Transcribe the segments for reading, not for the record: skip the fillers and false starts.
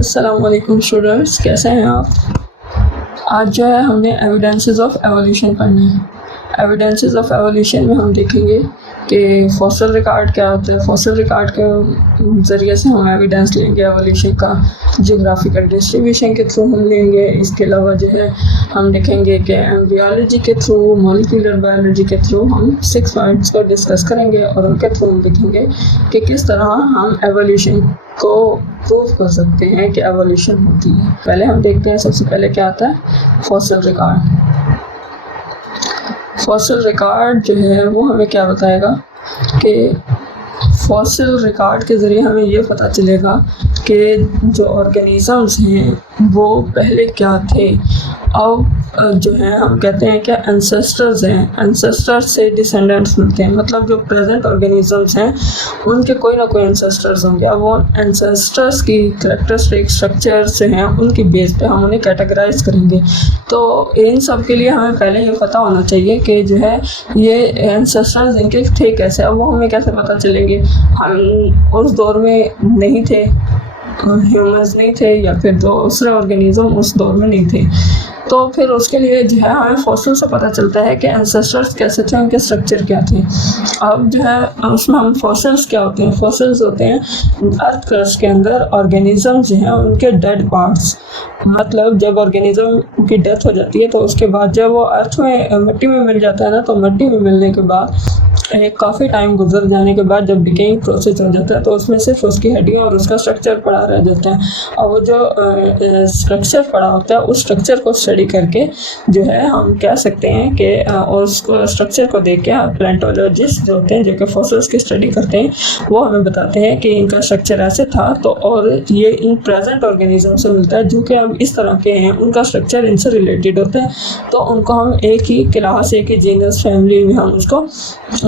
अस्सलाम वालेकुम स्टूडेंट्स, कैसे हैं आप। आज जो है हमने एविडेंसेस ऑफ एवोल्यूशन पढ़ना है। एविडेंसेस ऑफ एवोल्यूशन में हम देखेंगे कि फॉसिल रिकॉर्ड क्या होता है। फॉसिल रिकॉर्ड के ज़रिए से हम एविडेंस लेंगे एवोल्यूशन का, जियोग्राफिकल डिस्ट्रीब्यूशन के थ्रू हम लेंगे। इसके अलावा जो है हम देखेंगे कि एम्ब्रियोलॉजी के थ्रू, मॉलिक्यूलर बायोलॉजी के थ्रू हम 6 पॉइंट्स को डिस्कस करेंगे और उनके थ्रू हम देखेंगे कि किस तरह हम एवोल्यूशन को प्रूव कर सकते हैं कि एवोल्यूशन होती है। पहले हम देखते हैं सबसे पहले क्या आता है फॉसिल रिकॉर्ड। फॉसिल रिकॉर्ड जो है वो हमें क्या बताएगा कि फॉसिल रिकॉर्ड के ज़रिए हमें ये पता चलेगा कि जो ऑर्गेनिज़म्स हैं वो पहले क्या थे। अब जो है हम कहते हैं कि एंसेस्टर्स हैं, एंसेस्टर्स से डिसेंडेंट्स मिलते हैं। मतलब जो प्रेजेंट ऑर्गेनिज़म्स हैं उनके कोई ना कोई एंसेस्टर्स होंगे। अब वो एंसेस्टर्स की कैरेक्टरिस्टिक स्ट्रक्चर्स जो हैं उनकी बेस पे हम उन्हें कैटेगराइज करेंगे। तो इन सब के लिए हमें पहले ये पता होना चाहिए कि जो है ये एंसेस्टर्स इनके थे कैसे। अब वो हमें कैसे पता चलेंगे, हम उस दौर में नहीं थे, ह्यूमंस नहीं थे, या फिर दूसरे ऑर्गेनिज्म उस दौर में नहीं थे। तो फिर उसके लिए जो है हमें फॉसिल से पता चलता है कि एंसेस्टर्स कैसे थे, उनके स्ट्रक्चर क्या थे। अब जो है उसमें हम फॉसिल्स क्या होते हैं, फॉसिल्स होते हैं अर्थ क्रस्ट के अंदर ऑर्गेनिज्म जो हैं उनके डेड पार्ट्स। मतलब जब ऑर्गेनिज्म की डेथ हो जाती है तो उसके बाद जब वो अर्थ में मिट्टी में मिल जाता है ना, तो मिट्टी में मिलने के बाद काफ़ी टाइम गुजर जाने के बाद जब डिकेइंग प्रोसेस हो जाता है तो उसमें सिर्फ उसकी हड्डियाँ और उसका स्ट्रक्चर पड़ा रह जाता है। और वो जो स्ट्रक्चर पड़ा होता है उस स्ट्रक्चर को स्टडी करके जो है हम कह सकते हैं कि उसको स्ट्रक्चर को देख के प्लेंटोलॉजिस्ट जो होते हैं जो कि फॉसिल्स की स्टडी करते हैं वो हमें बताते हैं कि इनका स्ट्रक्चर ऐसे था। तो और ये इन प्रेजेंट ऑर्गेनिज्म से मिलता है जो कि अब इस तरह के हैं, उनका स्ट्रक्चर इनसे रिलेटेड होता है। तो उनको हम एक ही क्लास, एक ही जीनस, फैमिली में हम उसको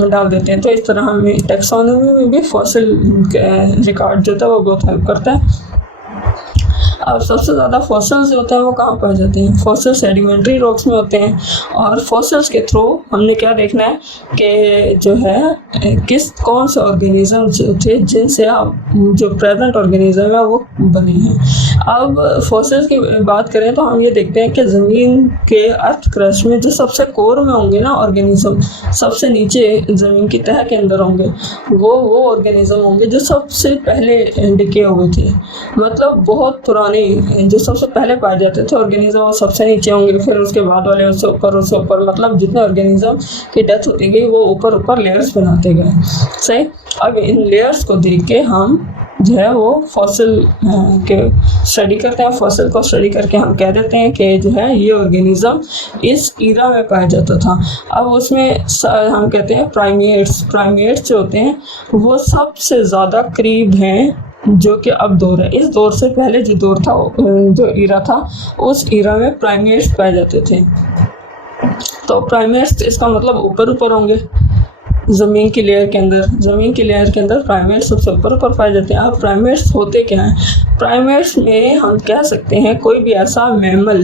डाल देते हैं। तो इस तरह हमें टैक्सोनॉमी में भी फॉसिल रिकॉर्ड जो था वो बहुत हेल्प करता है। और सबसे ज़्यादा फॉसिल्स जो होते हैं वो कहाँ पाए जाते हैं, फॉसिल सेडिमेंट्री रॉक्स में होते हैं। और फॉसिल्स के थ्रू हमने क्या देखना है कि जो है कौन से ऑर्गेनिज्म थे जिनसे अब जो प्रेजेंट ऑर्गेनिज्म है वो बने हैं। अब फॉसिल्स की बात करें तो हम ये देखते हैं कि ज़मीन के अर्थ क्रस्ट में जो सबसे कोर में होंगे ना ऑर्गेनिज्म, सबसे नीचे ज़मीन की तह के अंदर होंगे, वो ऑर्गेनिज्म होंगे जो सबसे पहले डिके हुए थे। मतलब बहुत पुराने जो सबसे पहले पाए जाते थे ऑर्गेनिज्म वो सबसे नीचे होंगे, फिर उसके बाद वाले उससे ऊपर। मतलब जितने ऑर्गेनिज्म की डेथ होती गई वो ऊपर लेयर्स बनाते गए। सही। अब इन लेयर्स को देख के हम जो है वो फॉसिल के स्टडी करते हैं। फॉसिल को स्टडी करके हम कह देते हैं कि जो है ये ऑर्गेनिज्म इस ईरा में पाया जाता था। अब उसमें हम कहते हैं प्राइमेट्स जो होते हैं वो सबसे ज़्यादा करीब हैं जो कि अब दौर है। इस दौर से पहले जो दौर था, जो ईरा था, उस ईरा में प्राइमेट्स पाए जाते थे। तो प्राइमेट्स इसका मतलब ऊपर होंगे ज़मीन की लेयर के अंदर प्राइमेट्स सबसे ऊपर पाए जाते हैं। अब प्राइमेट्स होते क्या हैं, प्राइमेट्स में हम कह सकते हैं कोई भी ऐसा mammal,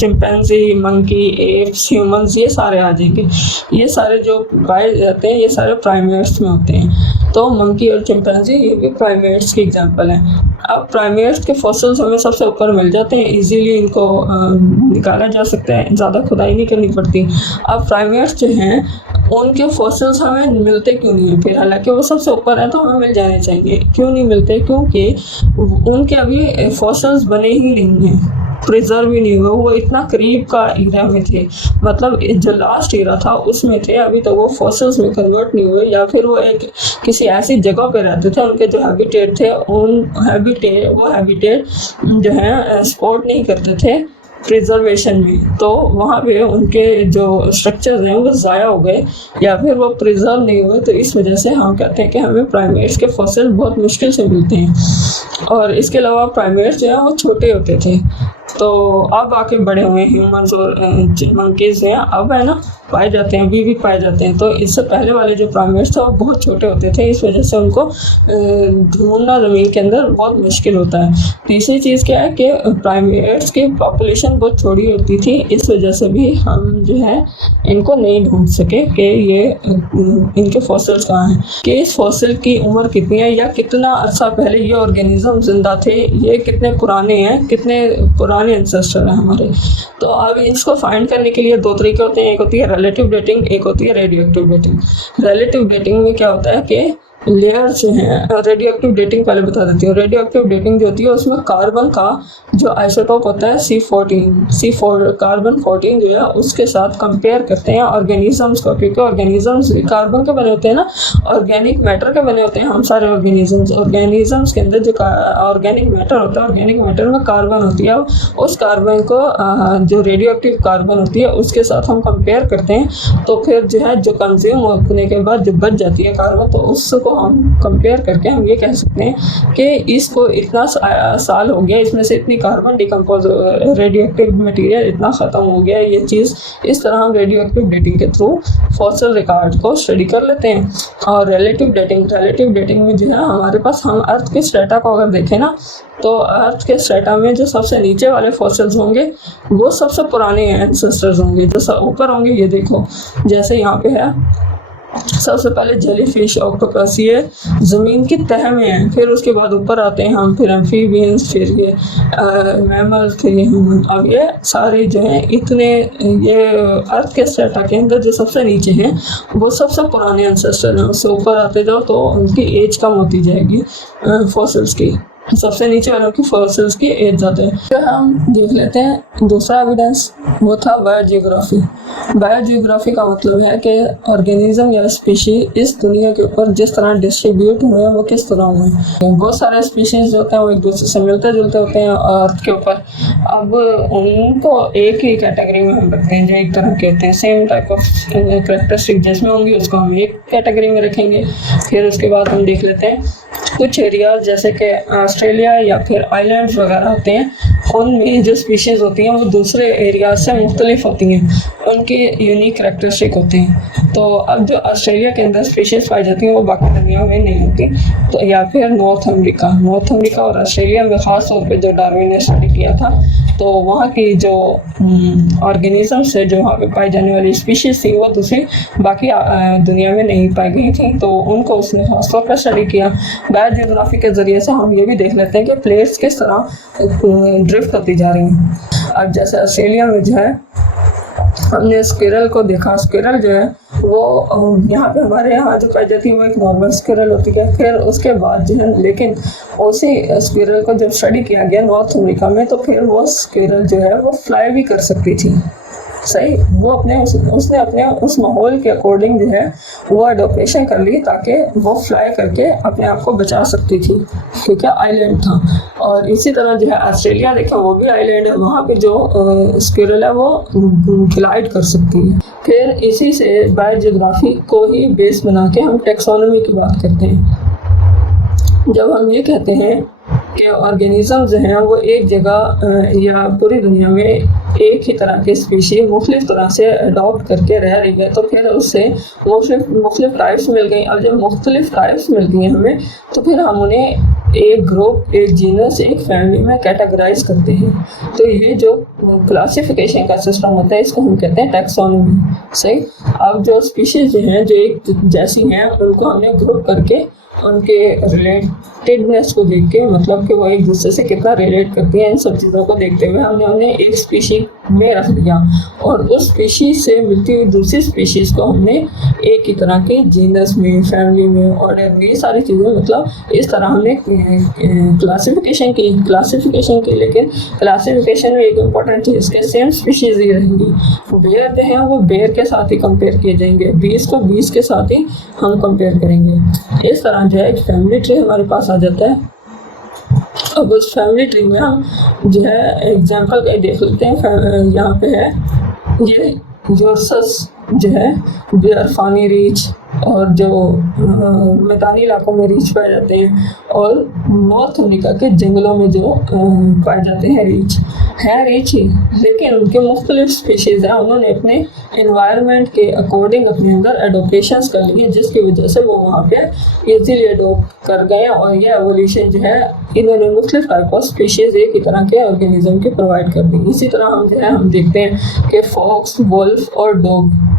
chimpanzee, monkey, apps, humans, ये सारे आ जाएंगे। ये सारे जो पाए जाते हैं ये सारे प्राइमेट्स में होते हैं। तो मंकी और चिंपैंजी ये भी प्राइमेट्स की एग्जांपल हैं। अब प्राइमेट्स के फॉसिल्स हमें सबसे ऊपर मिल जाते हैं, इजीली इनको निकाला जा सकता है, ज़्यादा खुदाई नहीं करनी पड़ती। अब प्राइमेट्स जो हैं उनके फॉसिल्स हमें मिलते क्यों नहीं है फिर, हालांकि वो सबसे ऊपर है तो हमें मिल जाने चाहिए। क्यों नहीं मिलते, क्योंकि उनके अभी फॉसिल्स बने ही नहीं हैं, प्रिजर्व ही नहीं हुआ। वो इतना करीब का ईरा में थे, मतलब जो लास्ट ईरा था उसमें थे, अभी तो वो फॉसिल्स में कन्वर्ट नहीं हुए, या फिर वो एक किसी ऐसी जगह पे रहते थे, उनके जो हैबिटेट थे वो हैबिटेट जो है सपोर्ट नहीं करते थे प्रिजर्वेशन में। तो वहाँ पे उनके जो स्ट्रक्चर्स हैं वो ज़ाया हो गए या फिर वो प्रिजर्व नहीं हुए। तो इस वजह से हम कहते हैं कि हमें प्राइमेट्स के फॉसिल बहुत मुश्किल से मिलते हैं। और इसके अलावा प्राइमेट्स जो है वो छोटे होते थे, तो अब आके बड़े हुए ह्यूमंस और मंकीज़ हैं अब, है ना। पाए जाते हैं, अभी भी पाए जाते हैं। तो इससे पहले वाले जो प्राइमेट्स थे वो बहुत छोटे होते थे, इस वजह से उनको ढूंढना ज़मीन के अंदर बहुत मुश्किल होता है। तीसरी चीज़ क्या है कि प्राइमेट्स की पॉपुलेशन बहुत छोटी होती थी, इस वजह से भी हम जो है इनको नहीं ढूंढ सके कि ये इनके फॉसिल्स कहाँ हैं, कि इस फॉसिल की उम्र कितनी है या कितना अर्सा पहले ये ऑर्गेनिज्म जिंदा थे, ये कितने पुराने हैं, कितने पुराने एंसेस्टर हैं हमारे। तो अब इसको फाइंड करने के लिए दो तरीके होते हैं, एक होती है रिलेटिव डेटिंग, एक होती है radio active dating. Relative dating में क्या होता है कि लेयर जो हैं, रेडियो एक्टिव डेटिंग पहले बता देती हूँ। रेडियो एक्टिव डेटिंग जो होती है उसमें कार्बन का जो आइसोटोप होता है C14 कार्बन 14 जो है उसके साथ कंपेयर करते हैं ऑर्गेनिजम्स को, क्योंकि ऑर्गेनिजम्स कार्बन के बने होते हैं ना, ऑर्गेनिक मैटर के बने होते हैं हम सारे ऑर्गेनिजम्स के अंदर जो ऑर्गेनिक मैटर होता है, ऑर्गेनिक मैटर में कार्बन होती है, उस कार्बन को जो रेडियो एक्टिव कार्बन होती है उसके साथ हम कंपेयर करते हैं। तो फिर जो है जो कंज्यूम होने के बाद जो बच जाती है कार्बन, तो उसको हम कंपेयर करके हम ये कह सकते हैं कि इसको इतना साल हो गया, इसमें से इतनी carbon decompose radio active material इतना ख़त्म हो गया, ये चीज़ इस तरह हम रेडियो एक्टिव डेटिंग के थ्रू फॉसिल रिकॉर्ड को स्टडी कर लेते हैं। और रिलेटिव डेटिंग में जो है हमारे पास, हम अर्थ के स्ट्रेटा को अगर देखें ना, तो अर्थ के स्ट्रेटा में जो सबसे नीचे वाले फॉसिल्स होंगे वो सबसे पुराने एंसेस्टर्स होंगे, जो ऊपर होंगे ये देखो, जैसे यहाँ पे है सबसे पहले जेलीफिश, ऑक्टोपस, ये ज़मीन की तह में है, फिर उसके बाद ऊपर आते हैं हम, फिर एम्फीबियंस, फिर ये मैमल्स, फिर ये ह्यूमन। अब ये सारे जो हैं इतने, ये अर्थ के स्ट्रेटा के अंदर जो सबसे नीचे हैं वो सबसे पुराने एंसेस्टर हैं। उससे ऊपर आते जाओ तो उनकी एज कम होती जाएगी फॉसिल्स की, सबसे नीचे वालों की फॉसिल्स की एज ज़्यादा है। फिर हम देख लेते हैं दूसरा एविडेंस, वो था बायोजियोग्राफी। बायोजियोग्राफी का मतलब है कि ऑर्गेनिज्म या स्पीशीज इस दुनिया के ऊपर जिस तरह डिस्ट्रीब्यूट हुए हैं वो किस तरह हुए हैं। बहुत सारे स्पीशीज जो होते हैं वो एक दूसरे से मिलते जुलते होते हैं अर्थ के ऊपर। अब उनको एक ही कैटेगरी में हम रखते हैं जो एक तरह के होते हैं, सेम टाइप ऑफ कैरेक्टरिस्टिक जिसमें होंगी उसको हम एक कैटेगरी में रखेंगे। फिर उसके बाद हम देख लेते हैं कुछ एरियाज जैसे कि ऑस्ट्रेलिया या फिर आइलैंड्स वगैरह होते हैं, उनमें जो स्पीशीज़ होती हैं वो दूसरे एरिया से मुख्तलिफ होती हैं, उनके यूनिक करैक्टरिस्टिक होते हैं। तो अब जो ऑस्ट्रेलिया के अंदर स्पीशीज़ पाई जाती हैं वो बाकी दुनिया में नहीं होती। तो या फिर नॉर्थ अमेरिका और ऑस्ट्रेलिया में ख़ास तौर पे जो डार्विन ने स्टडी किया था, तो वहाँ की जो ऑर्गेनिजम्स है, जो वहाँ पे पाई जाने वाली स्पीशीज़ थी, वो दूसरी बाकी दुनिया में नहीं पाई गई थी, तो उनको उसने खास तौर पर स्टडी किया। बायोजियोग्राफी के ज़रिए से हम ये भी देख लेते हैं कि प्लेट्स किस तरह ड्रिफ्ट होती जा रही हैं। अब जैसे ऑस्ट्रेलिया में जो है हमने स्क्विरल को देखा, स्क्विरल जो है वो यहाँ पे हमारे यहाँ जो पाई जाती है वो एक नॉर्मल स्क्विरल होती है। फिर उसके बाद जो है, लेकिन उसी स्क्विरल को जब स्टडी किया गया नॉर्थ अमेरिका में, तो फिर वो स्क्विरल जो है वो फ्लाई भी कर सकती थी। सही, वो उसने अपने उस माहौल के अकॉर्डिंग जो है वो एडोप्टेशन कर ली ताकि वो फ्लाई करके अपने आप को बचा सकती थी, क्योंकि आइलैंड था। और इसी तरह जो है ऑस्ट्रेलिया देखा, वो भी आइलैंड है, वहाँ पे जो स्क्विरल है वो ग्लाइड कर सकती है। फिर इसी से बायोजियोग्राफी को ही बेस बना के हम टैक्सोनॉमी की बात करते हैं। जब हम ये कहते हैं कि ऑर्गेनिज्म जो हैं वो एक जगह या पूरी दुनिया में एक ही तरह के स्पीशीज मुख्तलिफ तरह से अडॉप्ट करके रह रही है, तो फिर उससे मुख्तलिफ टाइप्स मिल गई। अब जब मुख्तलिफ टाइप्स मिल गई हमें, तो फिर हम उन्हें एक ग्रुप, एक जीनस, एक फैमिली में कैटेगराइज करते हैं। तो ये जो क्लासिफिकेशन का सिस्टम होता है इसको हम कहते हैं टैक्सोनॉमी। सही, अब जो स्पीशीज जो हैं जो एक जैसी हैं उनको हमने ग्रुप करके उनके रिलेटेडनेस को देख के, मतलब कि वो एक दूसरे से कितना रिलेट करती हैं, इन सब चीज़ों को देखते हुए हमने उन्हें एक स्पीशीज में रख दिया और उस स्पीशीज से मिलती हुई दूसरी स्पीशीज को हमने एक ही तरह के जीनस में, फैमिली में और ये सारी चीज़ें, मतलब इस तरह हमने क्लासिफिकेशन की। लेकिन क्लासिफिकेशन में एक इम्पॉर्टेंट चीज़ के सेम स्पीशीज ही रहेंगी। बेर जो हैं वो बेर के साथ ही कंपेयर किए जाएंगे, 20 को 20 के साथ ही हम कंपेयर करेंगे। इस तरह जो है एक फैमिली ट्री हमारे पास आ जाता है। अब उस फैमिली ट्री में हम जो है एग्जाम्पल का देख लेते हैं। यहाँ पे है ये जोर्सस जो है, बियर फानी रीच, और जो मैदानी इलाकों में रीछ पाए जाते हैं, और नॉर्थ अमेरिका के जंगलों में जो पाए जाते हैं रीछ ही, लेकिन उनके मुख्तलिफ स्पीशीज़ हैं। उन्होंने अपने इन्वायरमेंट के अकॉर्डिंग अपने अंदर एडोप्टेशंस कर लिए, जिसकी वजह से वो वहाँ पे ईजीली एडोप्ट कर गए, और ये एवोल्यूशन जो है इन्होंने मुख्तलिफ टाइप ऑफ स्पीशीज़ एक ही तरह के ऑर्गेनिज्म के प्रोवाइड कर दी। इसी तरह हम जो है हम देखते हैं कि फॉक्स, वुल्फ और डॉग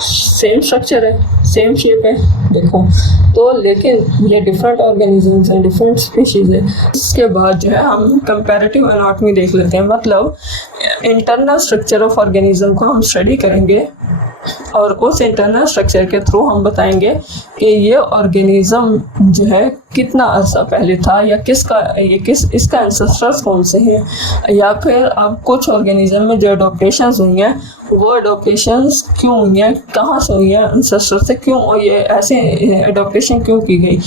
सेम स्ट्रक्चर है, सेम शेप है, देखो तो, लेकिन ये डिफरेंट ऑर्गेनिजम्स हैं, डिफरेंट स्पीशीज़ है। इसके बाद जो है हम कंपैरेटिव एनाटॉमी देख लेते हैं, मतलब इंटरनल स्ट्रक्चर ऑफ ऑर्गेनिज्म को हम स्टडी करेंगे, और उस इंटरनल स्ट्रक्चर के थ्रू हम बताएंगे कि ये ऑर्गेनिज्म जो है कितना अरसा पहले था, या इसका एंसेस्टर्स कौन से हैं, या फिर अब कुछ ऑर्गेनिज्म में जो एडोप्टेशंस हुई हैं वो एडोप्टेशंस क्यों हुई हैं, कहाँ से हुई हैं, एंसेस्टर से क्यों, और ये ऐसे एडोप्टेशन क्यों की गई।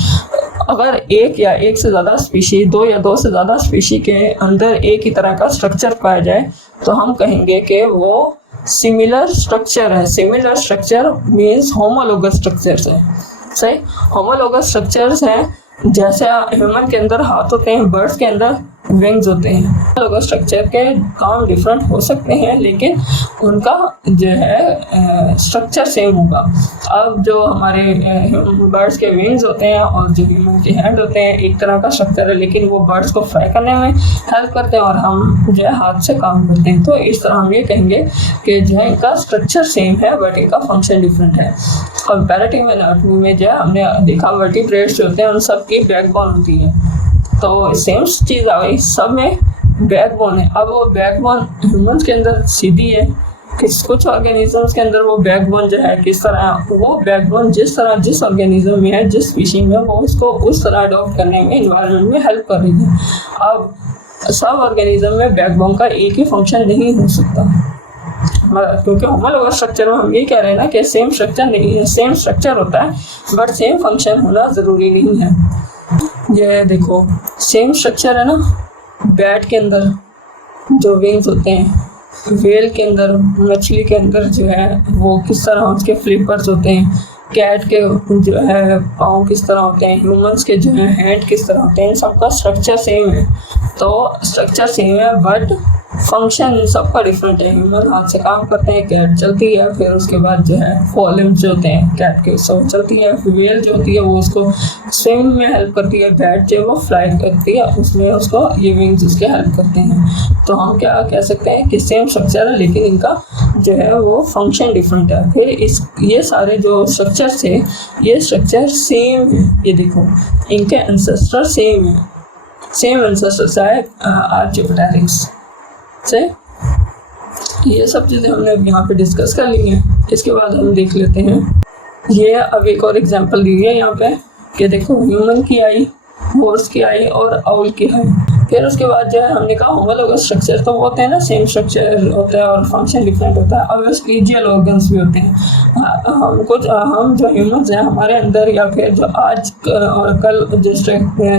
अगर एक या एक से ज़्यादा स्पीशी, दो या दो से ज़्यादा स्पीशी के अंदर एक ही तरह का स्ट्रक्चर पाया जाए तो हम कहेंगे कि वो सिमिलर स्ट्रक्चर है। Similar structure means homologous structures है, सही। होमोलोगस स्ट्रक्चर्स हैं, जैसे ह्यूमन के अंदर हाथ होते हैं, बर्ड्स के अंदर विंग्स होते हैं। होमोलोगस स्ट्रक्चर के काम डिफरेंट हो सकते हैं, लेकिन उनका जो है स्ट्रक्चर सेम होगा। अब जो हमारे बर्ड्स के विंग्स होते हैं और जो ह्यूमन के हैंड होते हैं, एक तरह का स्ट्रक्चर है, लेकिन वो बर्ड्स को फ्लाई करने में हेल्प करते हैं और हम जो है हाथ से काम करते हैं। तो इस तरह हम ये कहेंगे कि जो है इनका स्ट्रक्चर सेम है बट इनका फंक्शन डिफरेंट है। कंपैरेटिव एनाटॉमी में जो है हमने देखा वर्टिब्रेट्स होते हैं, उन सब की बैकबोन होती है, तो सेम चीज़ आ गई, सब में बैकबोन है। अब वो बैकबोन ह्यूमंस के अंदर सीधी है, कुछ ऑर्गेनिजम्स के अंदर वो बैकबोन जो है किस तरह, वो बैकबोन जिस ऑर्गेनिज्म में है, जिस स्पीशी में, वो उसको उस तरह अडॉप्ट करने में, एनवायरनमेंट में हेल्प कर रही है। अब सब ऑर्गेनिज्म में बैकबोन का एक ही फंक्शन नहीं हो सकता, क्योंकि होमोलोगस स्ट्रक्चर में हम ये कह रहे हैं ना कि सेम स्ट्रक्चर नहीं है, सेम स्ट्रक्चर होता है बट सेम फंक्शन होना ज़रूरी नहीं है। ये देखो सेम स्ट्रक्चर है ना, बैट के अंदर जो विंग्स होते हैं, व्हेल के अंदर, मछली के अंदर जो है वो किस तरह उसके फ्लिपर्स होते हैं, कैट के जो है पाँव किस तरह होते हैं, ह्यूमंस के जो है हैंड किस तरह होते हैं, सबका स्ट्रक्चर सेम है। तो स्ट्रक्चर सेम है बट फंक्शन सबका डिफरेंट है। ह्यूमन हाथ से काम करते हैं, कैट चलती है, फिर उसके बाद जो है फॉलिम्स जो होते हैं कैट के सब चलती है, व्हेल जो होती है वो उसको स्विम में हेल्प करती है, बैट जो वो फ्लाई करती है, उसमें उसको ये विंग्स उसके हेल्प करते हैं। तो हम क्या कह सकते हैं कि सेम स्ट्रक्चर है लेकिन इनका जो है वो फंक्शन डिफरेंट है। फिर ये सारे जो स्ट्रक्चर थे ये स्ट्रक्चर सेम है, ये देखो इनके एंसेस्टर सेम है, सेम एंसेस्टर्स है आर्टियोप्टेरिक्स से। ये सब चीज़ें हमने अब यहाँ पे डिस्कस कर ली हैं। इसके बाद हम देख लेते हैं, ये अब एक और एग्जांपल दी है यहाँ पे कि देखो ह्यूमन की आई, हॉर्स की आई और आउल की आई। फिर उसके बाद जो है हमने कहा होमोलोगस स्ट्रक्चर तो होते हैं ना, सेम स्ट्रक्चर होता है और फंक्शन डिफरेंट होता है। और वेस्टिजियल ऑर्गन्स भी होते हैं। हम जो ह्यूमंस हैं हमारे अंदर, या फिर जो आज और कल जो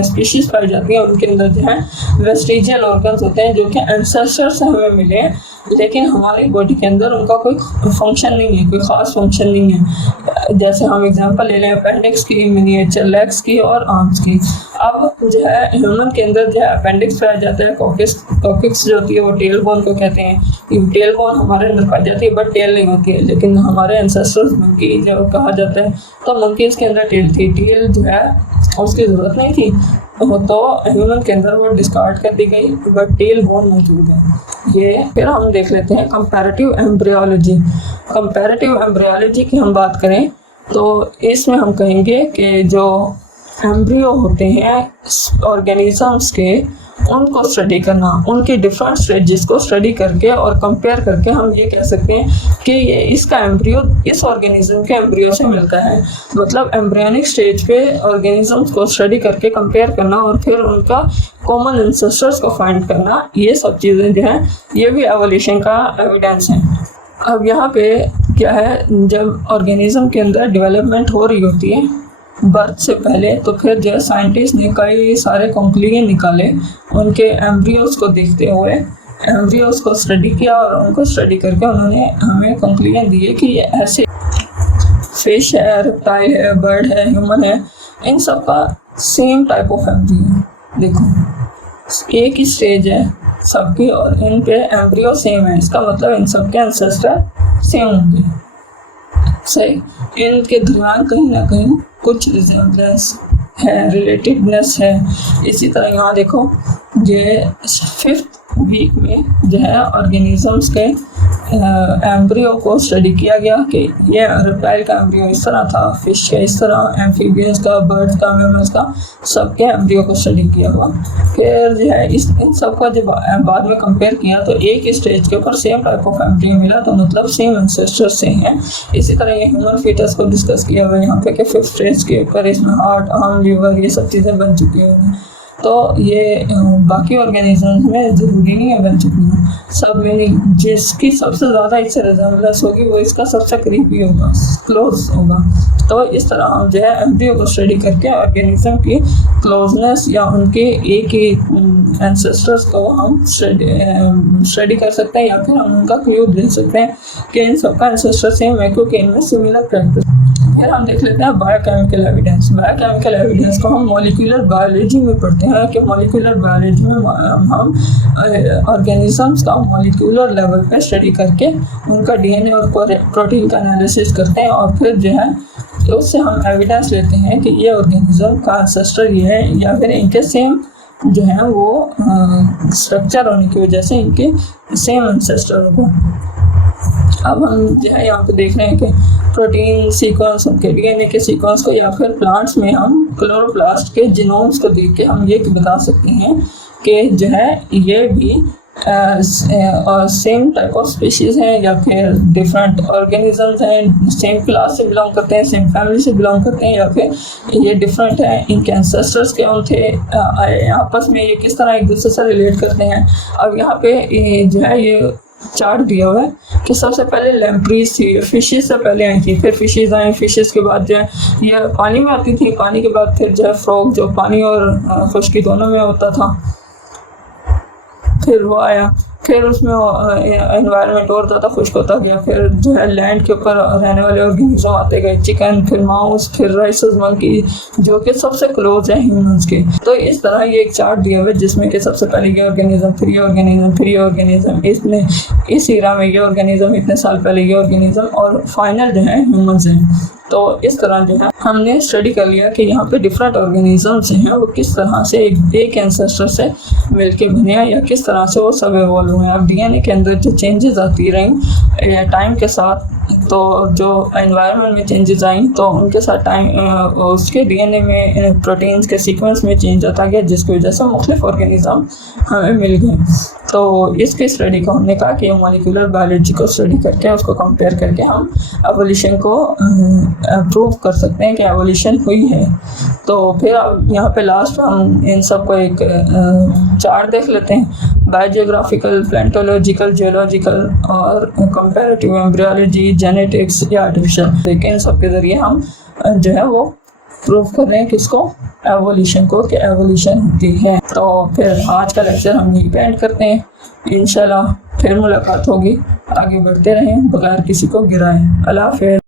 स्पीशीज़ पाई जाती हैं उनके अंदर जो है वेस्टिजियल ऑर्गन्स होते हैं, जो कि एंसेस्टर से हमें मिले हैं, लेकिन हमारी बॉडी के अंदर उनका कोई फंक्शन नहीं है, कोई ख़ास फंक्शन नहीं है। जैसे हम एग्जांपल ले लें अपेंडिक्स की, मिनिएचर लेग्स की और आर्म्स की। अब जो है ह्यूमन के अंदर जो है अपेंडिक्स पाया जाता है, कॉकिक्स जो होती है वो टेल बोन को कहते हैं। टेल बोन हमारे अंदर पाई जाती है बट टेल नहीं होती है, लेकिन हमारे एंसेस्टर्स मंकी जो कहा जाता है, तो मंकीज़ के अंदर टेल थी। टेल जो है उसकी ज़रूरत नहीं थी, तो ह्यूमन के अंदर वो डिस्कार्ड कर दी गई, बट टेल बोन मौजूद है। ये फिर हम देख लेते हैं कंपैरेटिव एम्ब्रियोलॉजी। कंपैरेटिव एम्ब्रियोलॉजी की हम बात करें तो इसमें हम कहेंगे कि जो एम्ब्रियो होते हैं ऑर्गेनिजम्स के, उनको स्टडी करना, उनके डिफरेंट स्टेजेस को स्टडी करके और कंपेयर करके हम ये कह सकते हैं कि ये इसका एम्ब्रियो इस ऑर्गेनिज्म के एम्ब्रियो से मिलता है। मतलब एम्ब्रियोनिक स्टेज पे ऑर्गेनिजम्स को स्टडी करके कंपेयर करना और फिर उनका कॉमन एंसेस्टर्स को फाइंड करना, ये सब चीज़ें जो हैं ये भी एवोल्यूशन का एविडेंस है। अब यहाँ पे क्या है, जब ऑर्गेनिज्म के अंदर डेवलपमेंट हो रही होती है बर्थ से पहले, तो फिर जो साइंटिस्ट ने कई सारे कंक्लूजन निकाले उनके एम्ब्रियोज को देखते हुए, एम्ब्रियोज को स्टडी किया और उनको स्टडी करके उन्होंने हमें कंक्लूजन दिए कि ये ऐसे। फिश है, रेप्टाइल है, बर्ड है, ह्यूमन है, इन सब का सेम टाइप ऑफ एम्ब्रियो है। देखो एक ही स्टेज है सबकी और इनके एम्ब्रियो सेम है, इसका मतलब इन सब के एंसेस्टर सेम होंगे। सही, इनके दरमियान कहीं ना कहीं कुछ रिजेम्बलेंस है, रिलेटेडनेस है। इसी तरह यहाँ देखो ये 5th वीक में जो है ऑर्गेनिजम्स के एम्ब्रियो को स्टडी किया गया कि ये रेप्टाइल का एम्ब्रियो इस तरह था, फिश का इस तरह, एम्फीबियंस का, बर्ड्स का, मैमल्स का, सबके एम्ब्रियो को स्टडी किया हुआ। फिर जो है इन सब का जब बाद में कंपेयर किया तो एक ही स्टेज के ऊपर सेम टाइप ऑफ एम्ब्रियो मिला, तो मतलब सेम एंसेस्टर से हैं। इसी तरह ये ह्यूमन फीटस को डिस्कस किया हुआ है यहाँ पे कि 5th स्टेज के ऊपर इसमें हार्ट, आर्म, लीवर ये सब चीज़ें बन चुकी हैं। तो ये बाकी ऑर्गेनिजम्स में ज़रूरी नहीं है बन चुकी हैं, सब में जिसकी सबसे ज़्यादा इससे रिजेम्बलेंस होगी वो इसका सबसे करीबी होगा, क्लोज होगा। तो इस तरह हम जो है एम्ब्रियो को स्टडी करके ऑर्गेनिज्म की क्लोजनेस या उनके एक ही एंसेस्टर्स को हम स्टडी कर सकते हैं, या फिर हम उनका क्लू दे सकते हैं कि इन सबका एंसेस्टर सेम है क्योंकि इनमें सिमिलर कैरेक्टर। फिर हम देख लेते हैं बायोकेमिकल एविडेंस। बायोकेमिकल एविडेंस को हम मॉलिक्यूलर बायोलॉजी में पढ़ते हैं कि मॉलिक्यूलर बायोलॉजी में हम ऑर्गेनिजम्स का मॉलिक्यूलर लेवल पे स्टडी करके उनका डीएनए और प्रोटीन का एनालिसिस करते हैं और फिर जो है तो उससे हम एविडेंस लेते हैं कि ये ऑर्गेनिज्म का एंसेस्टर ये है, या फिर इनके सेम जो है वो स्ट्रक्चर होने की वजह से इनके सेम एंसेस्टर होगा। अब हम जो है यहाँ पे देख रहे हैं कि प्रोटीन सीक्वेंस, उनके डीएनए के सीक्वेंस को, या फिर प्लांट्स में हम क्लोरोप्लास्ट के जीनोम्स को देख के हम ये बता सकते हैं कि जो है ये भी सेम टाइप ऑफ स्पीशीज़ हैं या फिर डिफरेंट ऑर्गेनिजम्स हैं, सेम क्लास से बिलोंग करते हैं, सेम फैमिली से बिलोंग करते हैं, या फिर ये डिफरेंट हैं, इनके एंसेस्टर्स कौन थे, आपस में ये किस तरह एक दूसरे से रिलेट करते हैं। अब यहाँ पे जो है ये चार्ट दिया हुआ है कि सबसे पहले लैम्प्रीज थी, फिशेस से पहले आई थी, फिर फिशेस आई, फिशेस के बाद जो है ये पानी में आती थी, पानी के बाद फिर जो है फ्रॉग जो पानी और खुश्की दोनों में होता था, फिर वो आया, फिर उसमें एनवायरनमेंट और ज़्यादा खुश्क होता गया, फिर जो है लैंड के ऊपर रहने वाले ऑर्गेनिज्म आते गए, चिकन, फिर माउस, फिर राइसेस, मंकी, जो कि सबसे क्लोज है ह्यूमंस के। तो इस तरह ये एक चार्ट दिया हुआ है जिसमें कि सबसे पहले ये ऑर्गेनिज्म, फिर ये ऑर्गेनिज्म, फिर ये ऑर्गेनिज्म, इसमें इस ईरा में ये ऑर्गेनिज्म, इतने साल पहले ये ऑर्गेनिज्म, और फाइनल जो है ह्यूमंस हैं। तो इस तरह जो है हमने स्टडी कर लिया कि यहाँ पे डिफरेंट ऑर्गेनिजम्स हैं वो किस तरह से एक एंसेस्टर से मिलके बने हैं या किस तरह से वो सब इवॉल्व हुए हैं। अब डीएनए के अंदर जो चेंजेस आती रहीं टाइम के साथ, तो जो एनवायरनमेंट में चेंजेस आई तो उनके साथ टाइम उसके डीएनए में प्रोटीन्स के सीक्वेंस में चेंज आता गया, जिसकी वजह से मुख्तलिफ ऑर्गेनिज्म हमें मिल गए। तो इसकी स्टडी को हमने कहा कि मॉलिक्यूलर बायोलॉजी को स्टडी करके उसको कंपेयर करके हम एवोल्यूशन को प्रूव कर सकते हैं कि एवोल्यूशन हुई है। तो फिर अब यहाँ पे लास्ट हम इन सब को एक चार्ट देख लेते हैं, बायोजियोग्राफिकल, प्लेंटोलॉजिकल, जियोलॉजिकल और कंपैरेटिव एम्ब्रियोलॉजी, जेनेटिक्स या आर्टिफिशियल। लेकिन इन सब के ज़रिए हम जो है वो प्रूव कर रहे हैं किसको, एवोल्यूशन को, कि एवोल्यूशन होती है। तो फिर आज का लेक्चर हम यहीं पे एंड करते हैं, इंशाल्लाह फिर मुलाकात होगी। आगे बढ़ते रहें बगैर किसी को गिराएं। अल्लाह हाफ़िज़।